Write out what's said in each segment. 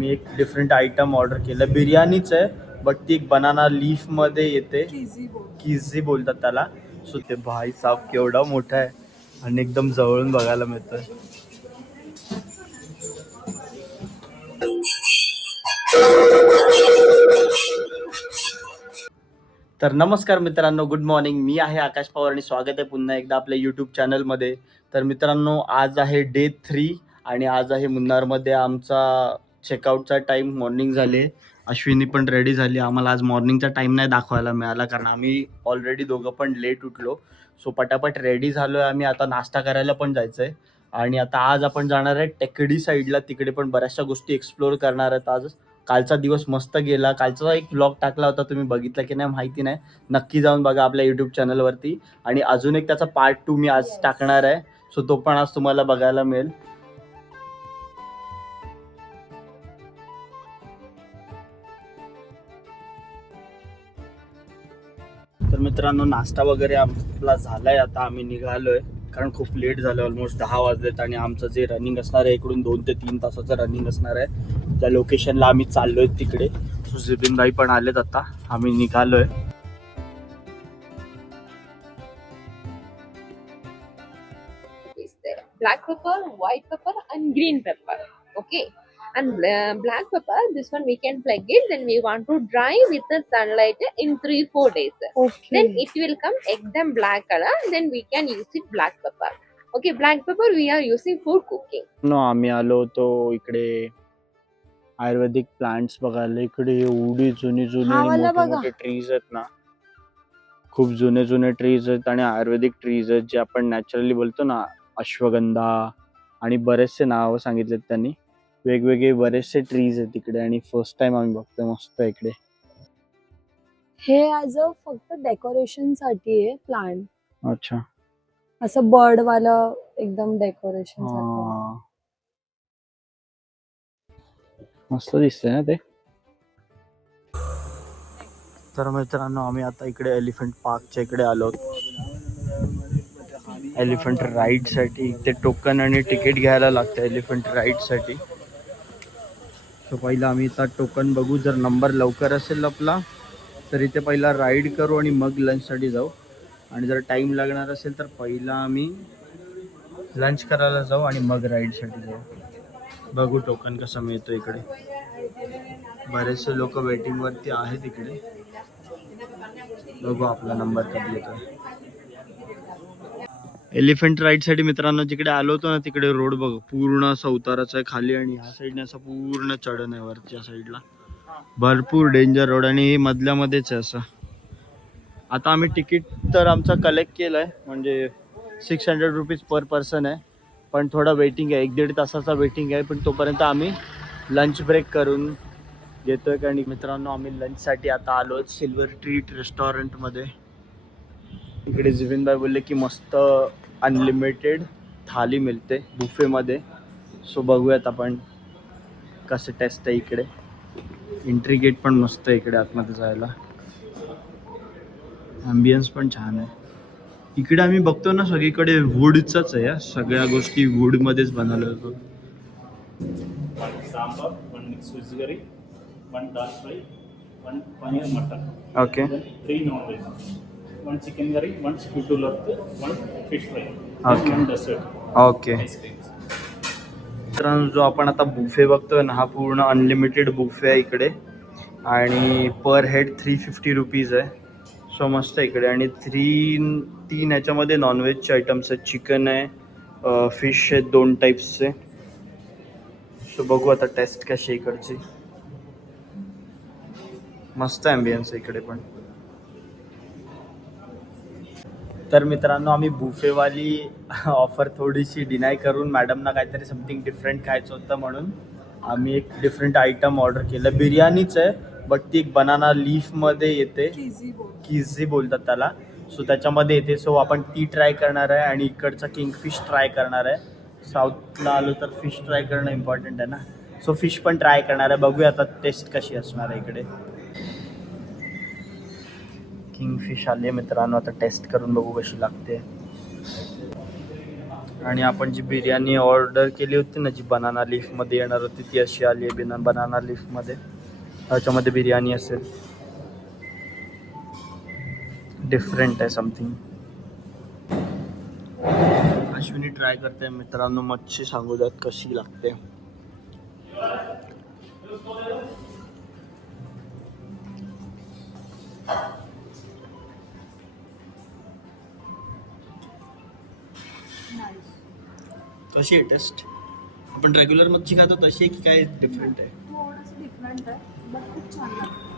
मी एक different item order केलं. बिर्याणीच आहे बट ती एक बनाना लीफ मध्ये येते, किझी बोलतात त्याला. सो ते भाई साहब केवढा मोठा आहे आणि एकदम जवळून बघायला मिळतोय. तर नमस्कार मित्रांनो, गुड मॉर्निंग. मी आहे आकाश पवार आणि स्वागत आहे पुन्हा एकदा आपल्या यूट्यूब चॅनलमध्ये. तर मित्रांनो, आज आहे डे 3 आणि आज आहे मुन्नारमध्ये आमचा चेकआउटचा टाईम. मॉर्निंग झाले, अश्विनी पण रेडी झाली. आम्हाला आज मॉर्निंगचा टाईम नाही दाखवायला मिळाला कारण आम्ही ऑलरेडी दोघं पण लेट उठलो. सो पटापट रेडी झालो आहे आम्ही. आता नाश्ता करायला पण जायचं आहे आणि आता आज आपण जाणार आहे टेकडी साईडला. तिकडे पण बऱ्याचशा गोष्टी एक्सप्लोअर करणार आहेत आज. कालचा दिवस मस्त गेला. कालचा एक व्लॉग टाकला होता, तुम्ही बघितला की नाही माहिती नाही. नक्की जाऊन बघा आपल्या यूट्यूब चॅनलवरती. आणि अजून एक त्याचा पार्ट 2 मी आज टाकणार आहे. सो तो पण आज तुम्हाला बघायला मिळेल. तर मित्रांनो, नाश्ता वगैरे आपला झालाय. आता आम्ही निघालोय कारण खूप लेट झालं. ऑलमोस्ट 10 वाजलेत आणि आमचं जे रनिंग असणार आहे इकडून 2 ते 3 तासाचं रनिंग असणार आहे. त्या लोकेशनला आम्ही चाललोय तिकडे. सो जिबिन भाई पण आलेत. आता आम्ही निघालोय. Black pepper, white pepper, and green pepper. Okay, and black pepper. This one we can plug it. Then we want to dry with the sunlight in 3-4 days. Okay. Then it will come ekdam black color. Then we can use it black pepper. Okay, black pepper we are using for cooking. No आम्ही आलो होतो इकडे आयुर्वेदिक plants बघायला. इकडे एवढी जुनी जुनी हा वाला मोठे बघा. मोठे ट्रीज आहेत ना, खूप जुने जुने ट्रीज आहेत आणि आयुर्वेदिक ट्रीज आहेत जे आपण नॅचरली बोलतो ना, अश्वगंधा आणि बरेचसे नाव सांगितलेत त्यांनी. वेगवेगळे बरेचसे ट्रीज आहेत तिकडे आणि फर्स्ट टाइम आम्ही बघतोय. मस्त इकडे. हे ऍज अ फक्त डेकोरेशन साठी आहे प्लांट. अच्छा, असं बर्ड वालं एकदम डेकोरेशन साठी. हा, मस्त दिसतंय ना ते. तर मित्रांनो, आम्ही आता इकडे एलिफंट पार्कच्या इकडे आलो. एलिफंट राईड साठी ते टोकन आणि तिकीट घ्यायला लागतं एलिफंट राईड साठी. सो पहिला आम्ही आता टोकन बघू. जर नंबर लवकर असेल आपला तर इथे पहिला राईड करू आणि मग लंचसाठी जाऊ. आणि जर टाईम लागणार असेल तर पहिला आम्ही लंच करायला जाऊ आणि मग राईडसाठी जाऊ. बघू टोकन कसं मिळतो इकडे. बरेचसे लोक वेटिंगवरती आहेत इकडे. बघू आपला नंबर कधी येतो. एलिफंट राईडसाठी मित्रांनो जिकडे आलो होतो ना, तिकडे रोड बघ पूर्ण असा उताराचा आहे खाली आणि ह्या साईडने असं पूर्ण चढण आहे वरच्या साईडला. भरपूर डेंजर रोड आणि मधल्या मध्येच आहे असं. आता आम्ही तिकीट तर आमचा कलेक्ट केलं आहे, म्हणजे 600 रुपीज पर पर्सन आहे. पण थोडा वेटिंग आहे, 1-1.5 तासाचा वेटिंग आहे. पण तोपर्यंत आम्ही लंच ब्रेक करून घेतोय. कारण मित्रांनो, आम्ही लंचसाठी आता आलो सिल्वर ट्रीट रेस्टॉरंटमध्ये. इकडे जिबिन भाई बोलले की मस्त अनलिमिटेड थाली मिळते बुफेमध्ये. सो बघूयात आपण कसं टेस्ट आहे इकडे. एंट्री गेट पण मस्त आहे इकडे आतमध्ये जायला. ॲम्बियन्स पण छान आहे इकडे. आम्ही बघतो ना सगळीकडे वूडचाच आहे. सगळ्या गोष्टी वूडमध्येच बनवल्या होतो. Sambar, 1 mix veg curry, 1 dal fry, 1 paneer mutton. Okay. 3 non veg, 1 chicken curry, 1 स्क्यूटू लर्त, 1 fish fry, Okay. 1 dessert. Okay. मित्रांनो, जो आपण आता बुफे बघतोय ना, हा पूर्ण अनलिमिटेड बुफे आहे इकडे आणि पर हेड 350 रुपीज आहे. सो मस्त आहे इकडे. आणि 3 ह्याच्यामध्ये नॉनव्हेजचे आयटम्स आहेत. चिकन आहे, फिश आहेत 2 टाईप्सचे. सो बघू आता टेस्ट कशी इकडची. मस्त ॲम्बियन्स आहे इकडे पण. तर मित्रांनो, आम्ही बुफेवाली ऑफर थोडीशी डिनाय करून मॅडमना काहीतरी समथिंग डिफरंट खायचं होतं म्हणून आम्ही एक डिफरंट आयटम ऑर्डर केलं. बिर्याणीच आहे बट ती एक बनाना लीफमध्ये येते, किझी बोलतात त्याला. सो त्याच्यामध्ये येते. सो आपण ती ट्राय करणार आहे आणि इकडचा किंगफिश ट्राय करणार आहे. साऊथला आलो तर फिश ट्राय करणं इम्पॉर्टंट आहे ना. सो फिश पण ट्राय करणार आहे. बघूया आता टेस्ट कशी असणार आहे इकडे. किंगफिश आले मित्रांनो, आता टेस्ट करून बघू कशी लागते. आणि आपण जी बिर्याणी ऑर्डर केली होती ना, जी बनाना लीफ मध्ये येणार होती, ती अशी आली आहे बिना बनाना लीफ मध्ये. त्याच्यामध्ये बिर्याणी असेल, डिफरंट आहे समथिंग. अश्विनी ट्राय करते मित्रांनो मच्छी, सांगू द्यात कशी लागते. कशी आहे टेस्ट? आपण रेग्युलर मच्छी खातो तशी आहे की काय डिफरंट आहे? थोडंसं डिफरंट आहे बट खूप छान लागतं.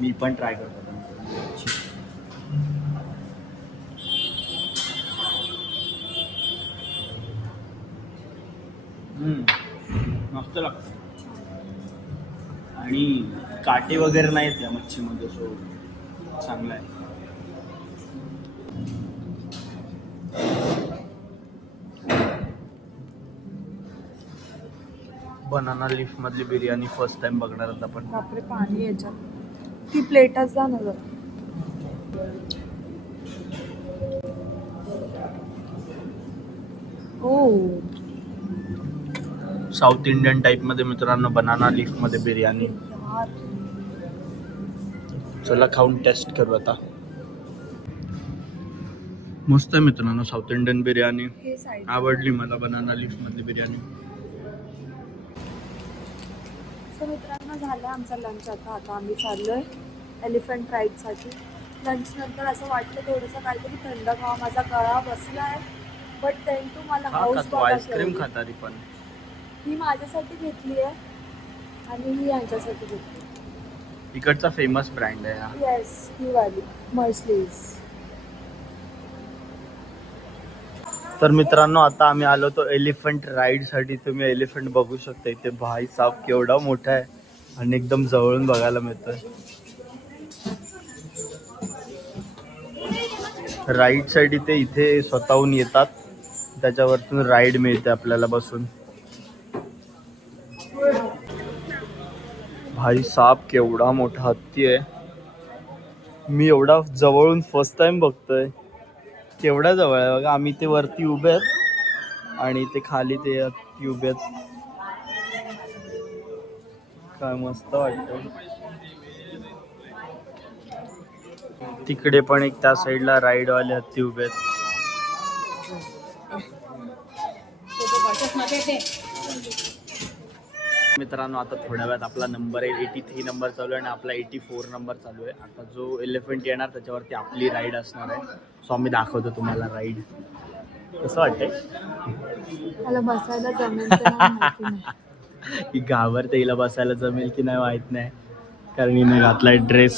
मी पण ट्राय करतो आता मच्छी. मस्त लागतं आणि काटे वगैरे नाहीत या मच्छीमध्ये, सो चांगलं आहे. बनाना लीफ मधली बिर्याणी फर्स्ट टाइम बघणार आहोत आपण. बापरे, पाणी याच्यात. ती प्लेटच जा ना जरा. ओ साऊथ इंडियन टाईप मध्ये मित्रांनो बनाना लीफ मध्ये बिर्याणी. यार, चला खाऊन टेस्ट करू आता. मस्त आहे मित्रांनो साऊथ इंडियन बिर्याणी, हे साईड आवडली मला बनाना लीफ मधली बिर्याणी. सो मित्रांनो, झालं आमचा लंच. आता आम्ही चाललोय एलिफंट राईडसाठी. लंच नंतर असं वाटलं थोडंसं काहीतरी थंड खावा. माझा गळा बसलाय बट देन तू मला हाऊस आईस्क्रीम खातारी पण ही माझ्यासाठी घेतली आहे आणि ही यांच्यासाठी घेतली. इकडचा फेमस ब्रँड आहे हा. येस, ही वाली मर्सलीज. तर मित्रांनो आता आम्ही आलो तो एलिफंट राईड साठी. तुम्ही एलिफंट बघू शकता इथे. भाई साहेब केवढा मोठा आहे आणि एकदम जवळून बघायला मिळतोय. राईड साठी ते इथे स्वतःहून येतात, त्याच्यावरतून राईड मिळते आपल्याला बसून. भाई साहेब केवढा मोठा हत्ती आहे. मी एवढा जवळून फर्स्ट टाइम बघतोय. केवढ्या जवळ आहे बघा. आम्ही ते वरती उभे आहेत आणि ते खाली ते हत्ती उभे आहेत. काय मस्त वाटतं. तिकडे पण एक त्या साईडला राईड वाले हत्ती उभे आहेत. मित्रांनो आता थोड्या वेळात आपला नंबर आहे. 83 नंबर चालू आहे आणि आपला 84 नंबर चालू आहे. आता जो एलिफंट येणार त्याच्यावरती आपली राईड असणार आहे. सो आम्ही दाखवतो तुम्हाला राईड. कसं वाटतंय? मला बसायला जमेल का नाही माहिती नाही. ही घाबरते, हिला बसायला जमेल की नाही माहित नाही, कारण हिने घातलाय ड्रेस.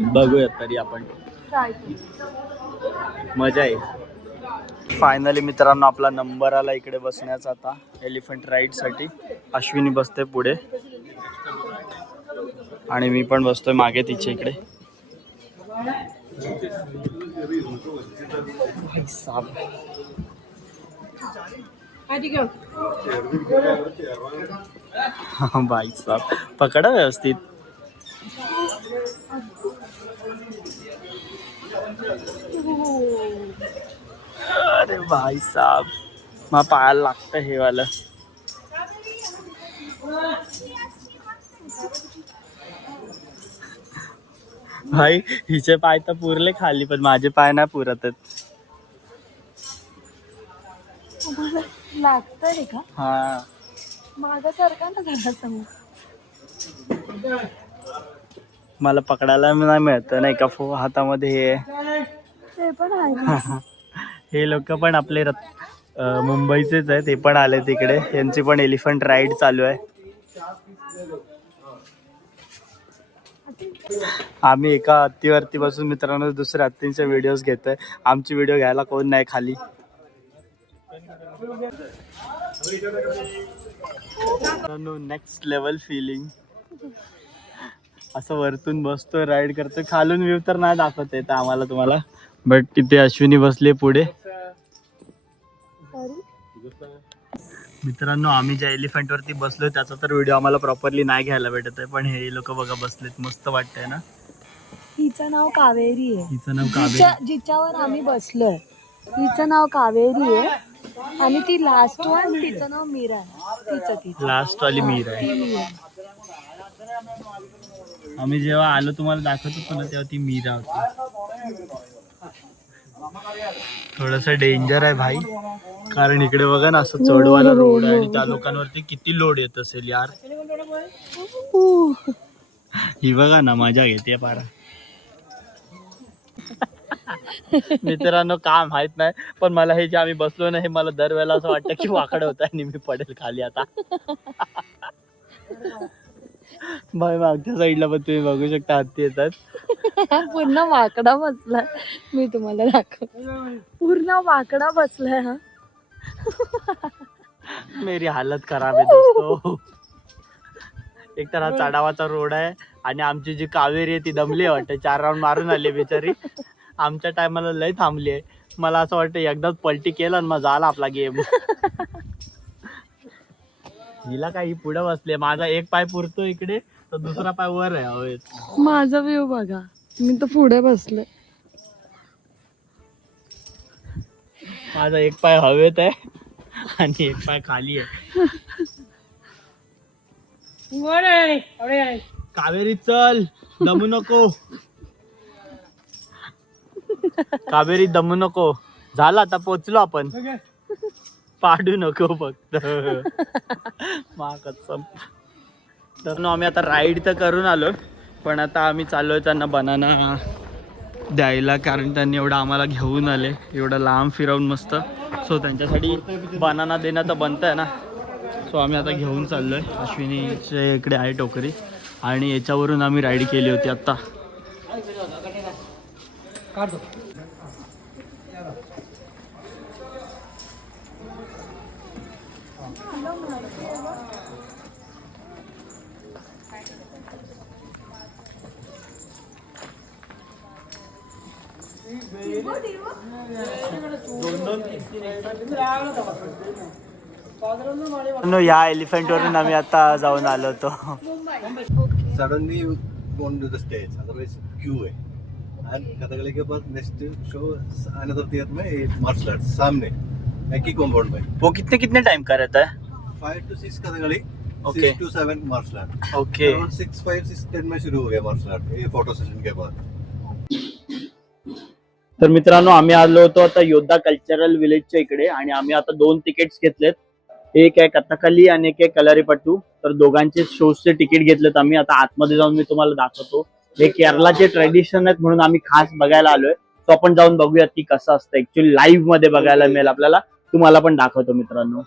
बघूयात तरी आपण. ट्राय मजा आहे. फायनली मित्रांनो आपला नंबर आला इकडे बसण्याचा. आता एलिफंट राईडसाठी अश्विनी बसते पुढे आणि मी पण बसतोय मागे तिच्या इकडे. भाई साहब, हाँ भाई साहब पकड़ा व्यवस्थित. अरे भाई साहब, मला पायाला लागतं हे वाला. भाई हिचे पाय तर पुरले खाली, पण माझे पाय नाही पुरत आहेत. तुम्हाला लागतंय का? हा माझ्यासारखा ना झाला समोर. मला पकडायला नाही मिळत नाही का हातामध्ये हे. ते पण आहे. हे लोक पण आपले मुंबईचेच आहे, ते पण आले तिकडे. यांची पण एलिफंट राईड चालू आहे. आम्ही एका हत्तीवरती बसून मित्रांनो दुसऱ्या हत्तींचे व्हिडिओज घेतोय. आमची व्हिडिओ घ्यायला कोण नाही खाली. Next level filling. असं वरतून बसतोय, राईड करतोय. खालून व्ह्यू तर नाही दाखवत येत आम्हाला तुम्हाला, बट तिथे अश्विनी बसले पुढे. मित्रांनो आम्ही ज्या एलिफंट वरती बसलोय त्याचा तर व्हिडिओ आम्हाला प्रॉपरली नाही घ्यायला भेटत आहे, पण हे लोक बघा बसलेत. मस्त वाटतंय ना. हिचं नाव कावेरी आहे. हिचं नाव कावेरी. जिच्यावर आम्ही बसलोय हिचं नाव कावेरी आहे. आणि ती लास्ट वन तिचं नाव मीरा आहे. तिचं लास्ट वाली मीरा आहे. ती मीरा. आम्ही जेव्हा आलो तुम्हाला दाखवत होतो ना तेव्हा ती मीरा होती. थोडस डेंजर आहे भाई, कारण इकडे बघा ना असं चढवायला रोड आहे आणि त्या लोकांवरती किती लोड येत असेल यार. ही बघा ना मजा घेते पारा. मित्रांनो काम माहित नाही, पण मला हे जे आम्ही बसलो ना हे मला दरवेळेला असं वाटतं की वाकडं होत आहे आणि मी पडेल खाली आता. भाई मागच्या साईडला पण तुम्ही बघू शकता हत्ती येतात. पूर्ण वाकडा बसलाय. मी तुम्हाला दाखव, पूर्ण वाकडा बसलाय हा. मेरी हालत खराब आहे दोस्तो. एक तर हा चढावाचा रोड आहे आणि आमची जी कावेरी आहे ती दमली आहे वाटतं. 4 राऊंड मारून आली बिचारी. आमच्या टायमाला लय थांबली आहे. मला असं वाटतं एकदाच पलटी केलं आणि मग झाला आपला गेम. हिला काही पुढे बसले, माझा एक पाय पुरतो इकडे तर दुसरा पाय वर आहे हवेत. माझा व्ह्यू बघा, मी तर पुढे बसले. माझा एक पाय हवेत आहे आणि एक पाय खाली आहे. कावेरी चल, दमू नको. कावेरी दमू नको. झाला आता पोचलो आपण. पाडू नको फक्त. कसम. तर आम्ही आता राईड तर करून आलो, पण आता आम्ही चाललोय त्यांना बनाना द्यायला, कारण त्यांनी एवढं आम्हाला घेऊन आले एवढं लांब फिरवून मस्त. सो त्यांच्यासाठी बनाना देणं तर बनतं आहे ना. सो आम्ही आता घेऊन चाललोय. अश्विनीच्या इकडे आहे टोकरी आणि याच्यावरून आम्ही राईड केली होती आत्ता. या एलिफंट वरून आम्ही आता जाऊन आलो होतो. Suddenly you won't do the stage, otherwise queue है. And कथकली के बाद next show another theater में martial arts सामने एक ही compound में. वो कितने टाइम का रहता है? 5 to 6 Kathakali, Okay. 6 to 7 martial art. Okay. Around 6, 5, 6, 10 में शुरू हो गया martial art ये फोटो सेशन के बाद. तर मित्रांनो आम्ही आलो होतो आता योद्धा कल्चरल विलेजच्या इकडे आणि आम्ही आता 2 तिकीट्स घेतलेत. एक आहे कथकली आणि एक आहे कलारीपट्टू. तर दोघांचे शोजचे तिकीट घेतलेत आम्ही. आता आतमध्ये जाऊन मी तुम्हाला दाखवतो. हे केरलाचे ट्रेडिशन आहेत म्हणून आम्ही खास बघायला आलोय. तो आपण जाऊन बघूयात की कसं असतं ऍक्च्युअली लाईव्ह मध्ये बघायला मिळेल आपल्याला. तुम्हाला पण दाखवतो मित्रांनो.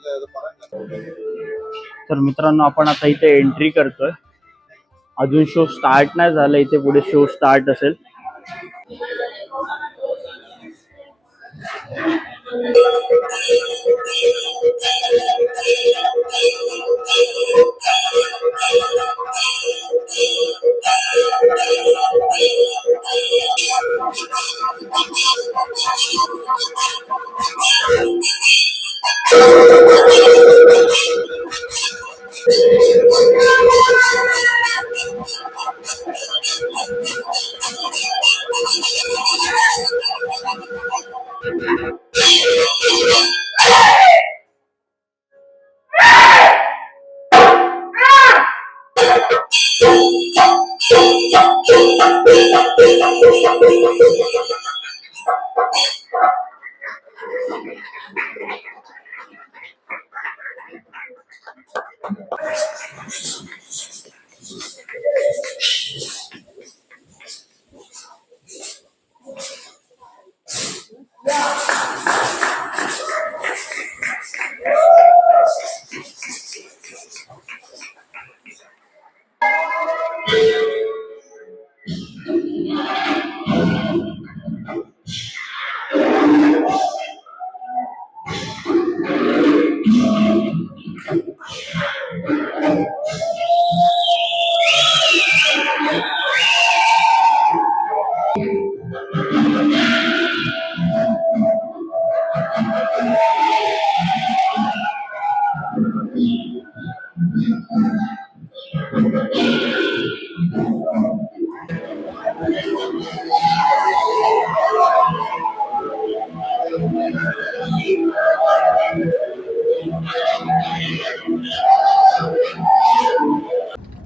तर मित्रांनो आपण आता इथे एंट्री करतोय. अजून शो स्टार्ट नाही झाला, इथे पुढे शो स्टार्ट असेल.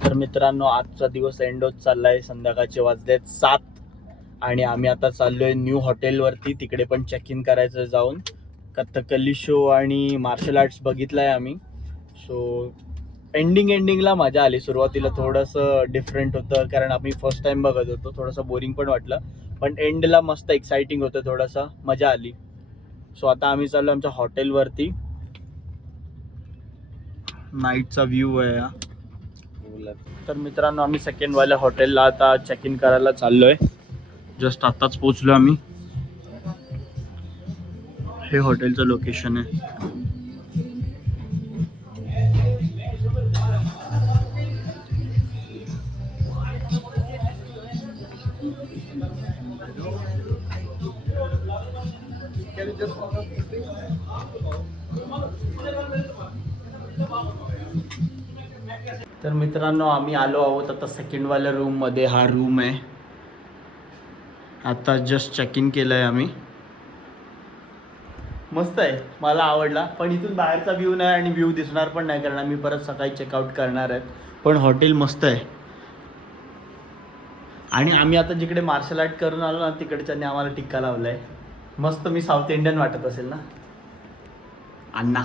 तर मित्रांनो आजचा दिवस एंड होत चाललाय. संध्याकाळचे वाजलेत 7 आणि आम्ही आता चाललोय न्यू हॉटेलवरती. तिकडे पण चेक इन करायचं जाऊन. कथकली शो आणि मार्शल आर्ट्स बघितलाय आम्ही. सो एंडिंगला मजा आली. सुरुवातीला थोडंसं डिफरंट होतं कारण आम्ही फर्स्ट टाइम बघत होतो. थोडंसं बोरिंग पण वाटलं, पण एंडला मस्त एक्साइटिंग होतं, थोडंसं मजा आली. सो आता आम्ही चाललो आमच्या हॉटेलवरती. नाईटचा व्ह्यू आहे हा. तर मित्रांनो आम्ही सेकंड वाल्या हॉटेलला आता चेक इन करायला चाललोय. जस्ट आताच पोहोचलो आम्ही. हे हॉटेलचं लोकेशन आहे. तर मित्रांनो आम्ही आलो आहोत आता सेकंड वाल्या रूम मध्ये. हा रूम आहे. आता जस्ट चेक इन केलंय आम्ही. मस्त आहे, मला आवडला. पण इथून बाहेरचा व्ह्यू नाही आणि व्ह्यू दिसणार पण नाही कारण आम्ही परत सकाळी चेकआउट करणार आहेत. पण हॉटेल मस्त आहे. आणि आम्ही आता जिकडे मार्शल आर्ट करून आलो ना तिकडच्याने आम्हाला टिक्का लावलाय. मस्त मी साऊथ इंडियन वाटत असेल ना. अण्णा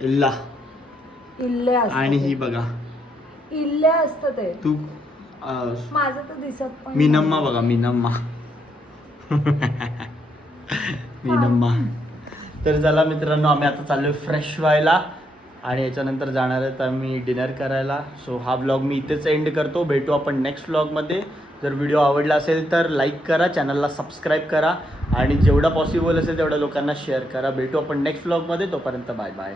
इल्ला इल्ले असतं आणि ते. ही बघा इल्ले असतं ते. तू माझं तर दिसत पण मीनम्मा नाही. बघा मीनम्मा. मीनम्मा. तर चला मित्रांनो आम्ही आता चाललोय फ्रेश व्हायला आणि याच्यानंतर जाणार आहेत आम्ही डिनर करायला. सो हा व्लॉग मी इथेच एंड करतो. भेटू आपण नेक्स्ट व्लॉगमध्ये. जर व्हिडिओ आवडला असेल तर लाईक करा, चॅनलला सबस्क्राईब करा आणि जेवढा पॉसिबल असेल तेवढ्या लोकांना शेअर करा. भेटू आपण नेक्स्ट व्लॉगमध्ये. तोपर्यंत बाय बाय.